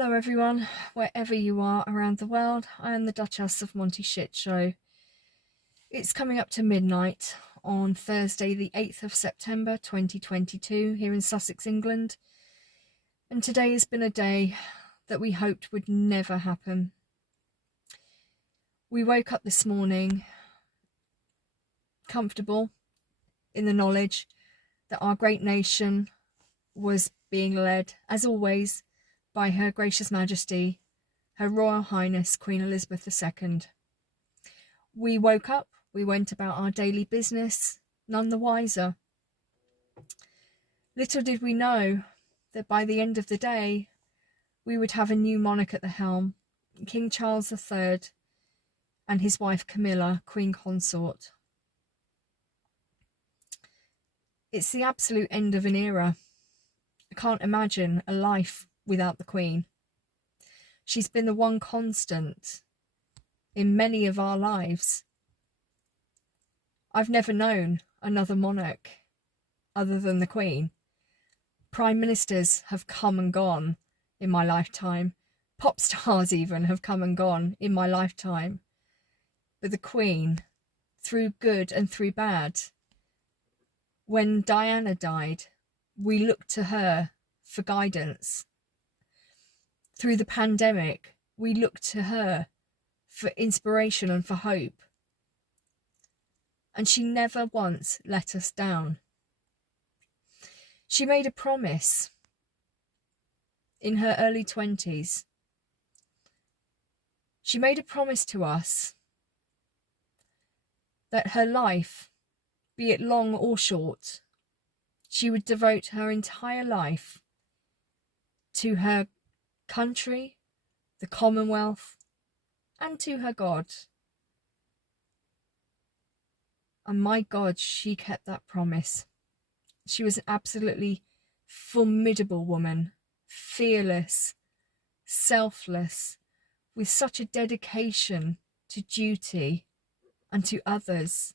Hello everyone, wherever you are around the world. I am the Duchess of Monty Shit Show. It's coming up to midnight on Thursday the 8th of September 2022 here in Sussex, England. And today has been a day that we hoped would never happen. We woke up this morning comfortable in the knowledge that our great nation was being led, as always, by Her Gracious Majesty, Her Royal Highness Queen Elizabeth II. We woke up, we went about our daily business, none the wiser. Little did we know that by the end of the day, we would have a new monarch at the helm, King Charles III and his wife Camilla, Queen Consort. It's the absolute end of an era. I can't imagine a life without the Queen. She's been the one constant in many of our lives. I've never known another monarch other than the Queen. Prime ministers have come and gone in my lifetime. Pop stars even have come and gone in my lifetime. But the Queen, through good and through bad, when Diana died, we looked to her for guidance. Through the pandemic, we looked to her for inspiration and for hope. And she never once let us down. She made a promise in her early 20s. She made a promise to us that her life, be it long or short, she would devote her entire life to her country, the Commonwealth, and to her God. And my God, she kept that promise. She was an absolutely formidable woman, fearless, selfless, with such a dedication to duty and to others.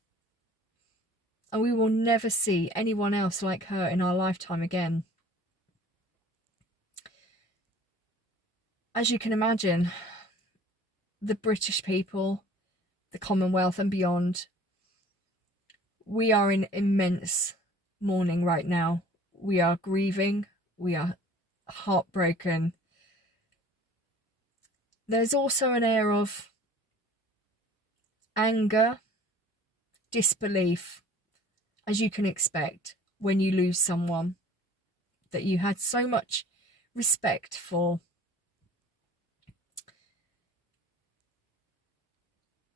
And we will never see anyone else like her in our lifetime again. As you can imagine, the British people, the Commonwealth and beyond, we are in immense mourning right now. We are grieving, we are heartbroken. There's also an air of anger, disbelief, as you can expect when you lose someone that you had so much respect for.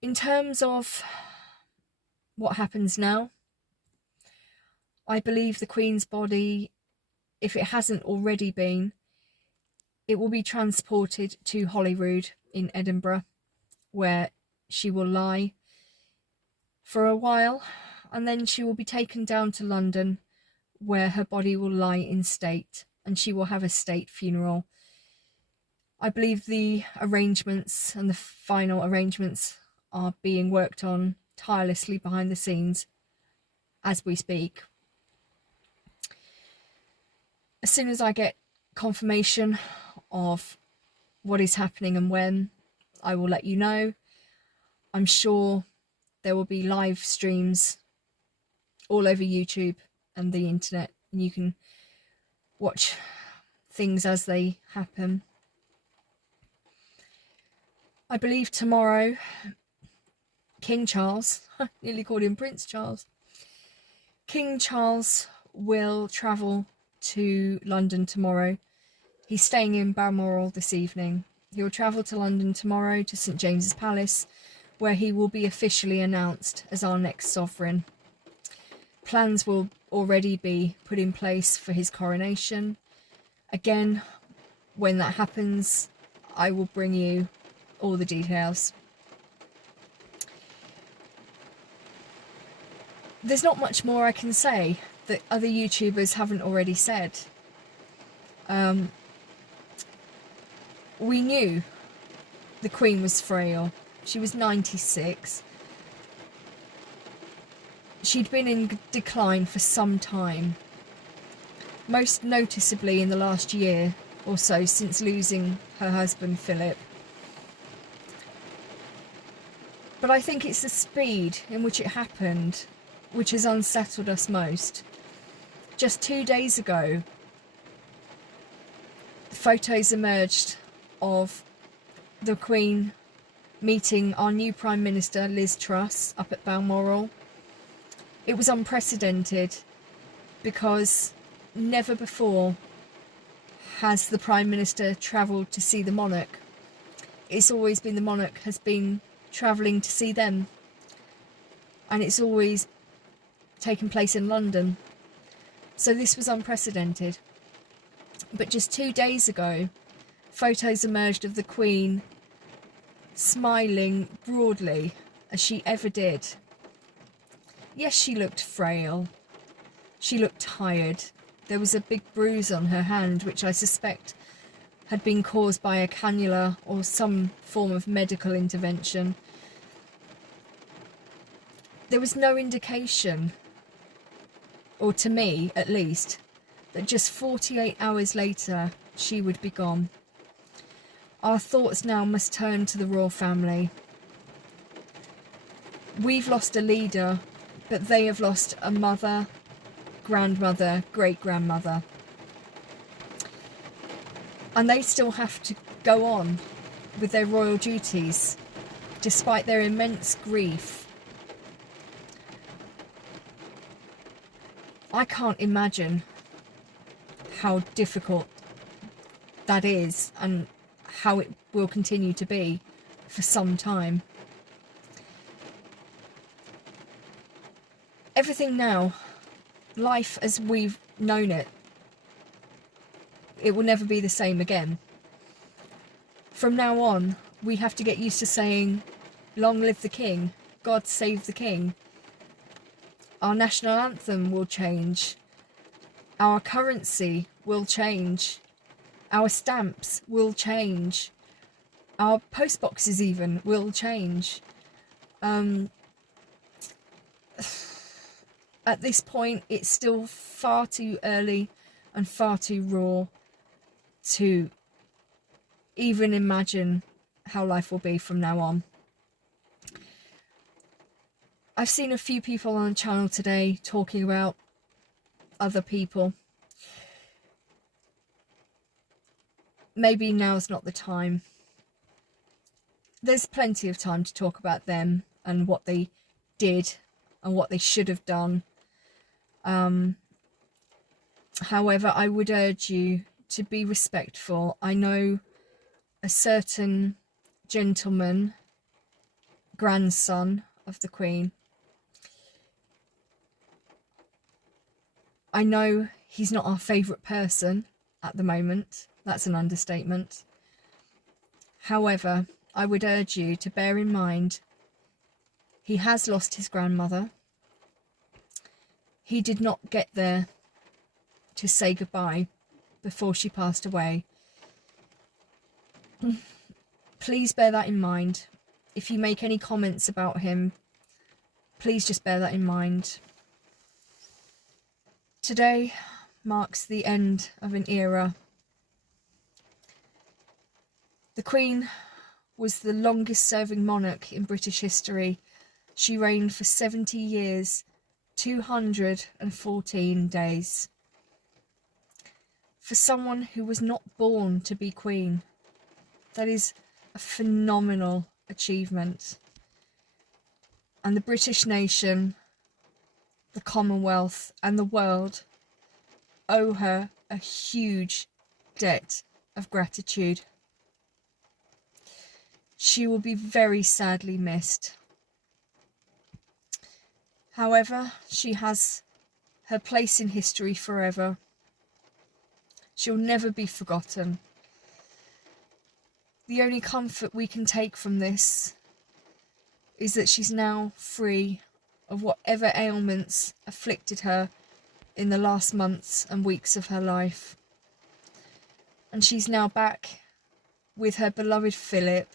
In terms of what happens now, I believe the Queen's body, if it hasn't already been, it will be transported to Holyrood in Edinburgh, where she will lie for a while, and then she will be taken down to London, where her body will lie in state, and she will have a state funeral. I believe the arrangements and the final arrangements are being worked on tirelessly behind the scenes as we speak. As soon as I get confirmation of what is happening and when, I will let you know. I'm sure there will be live streams all over YouTube and the internet, and you can watch things as they happen. I believe tomorrow King Charles, nearly called him Prince Charles, King Charles will travel to London tomorrow. He's staying in Balmoral this evening. He will travel to London tomorrow to St James's Palace, where he will be officially announced as our next sovereign. Plans will already be put in place for his coronation. Again, when that happens, I will bring you all the details. There's not much more I can say that other YouTubers haven't already said. We knew the Queen was frail. She was 96. She'd been in decline for some time. Most noticeably in the last year, or so since losing her husband Philip. But I think it's the speed in which it happened which has unsettled us most. Just 2 days ago, photos emerged of the Queen meeting our new Prime Minister, Liz Truss, up at Balmoral. It was unprecedented because never before has the Prime Minister travelled to see the monarch. It's always been the monarch has been travelling to see them, and it's always taken place in London. So this was unprecedented. But just 2 days ago, photos emerged of the Queen smiling broadly as she ever did. Yes, she looked frail. She looked tired. There was a big bruise on her hand, which I suspect had been caused by a cannula or some form of medical intervention. There was no indication, or to me at least, that just 48 hours later she would be gone. Our thoughts now must turn to the royal family. We've lost a leader, but they have lost a mother, grandmother, great-grandmother. And they still have to go on with their royal duties, despite their immense grief. I can't imagine how difficult that is and how it will continue to be for some time. Everything now, life as we've known it, it will never be the same again. From now on, we have to get used to saying, "Long live the King, God save the King." Our national anthem will change. Our currency will change. Our stamps will change. Our post boxes even will change. At this point, it's still far too early and far too raw to even imagine how life will be from now on. I've seen a few people on the channel today talking about other people. Maybe now's not the time. There's plenty of time to talk about them and what they did and what they should have done. However, I would urge you to be respectful. I know a certain gentleman, grandson of the Queen, I know he's not our favourite person at the moment. That's an understatement. However, I would urge you to bear in mind he has lost his grandmother. He did not get there to say goodbye before she passed away. Please bear that in mind. If you make any comments about him, please just bear that in mind. Today marks the end of an era. The Queen was the longest serving monarch in British history. She reigned for 70 years, 214 days. For someone who was not born to be Queen, that is a phenomenal achievement. And the British nation, the Commonwealth and the world owe her a huge debt of gratitude. She will be very sadly missed. However, she has her place in history forever. She'll never be forgotten. The only comfort we can take from this is that she's now free of whatever ailments afflicted her in the last months and weeks of her life. And she's now back with her beloved Philip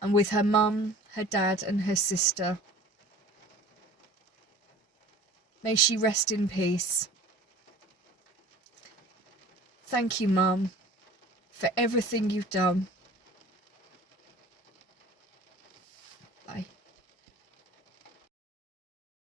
and with her mum, her dad and her sister. May she rest in peace. Thank you, Mum, for everything you've done.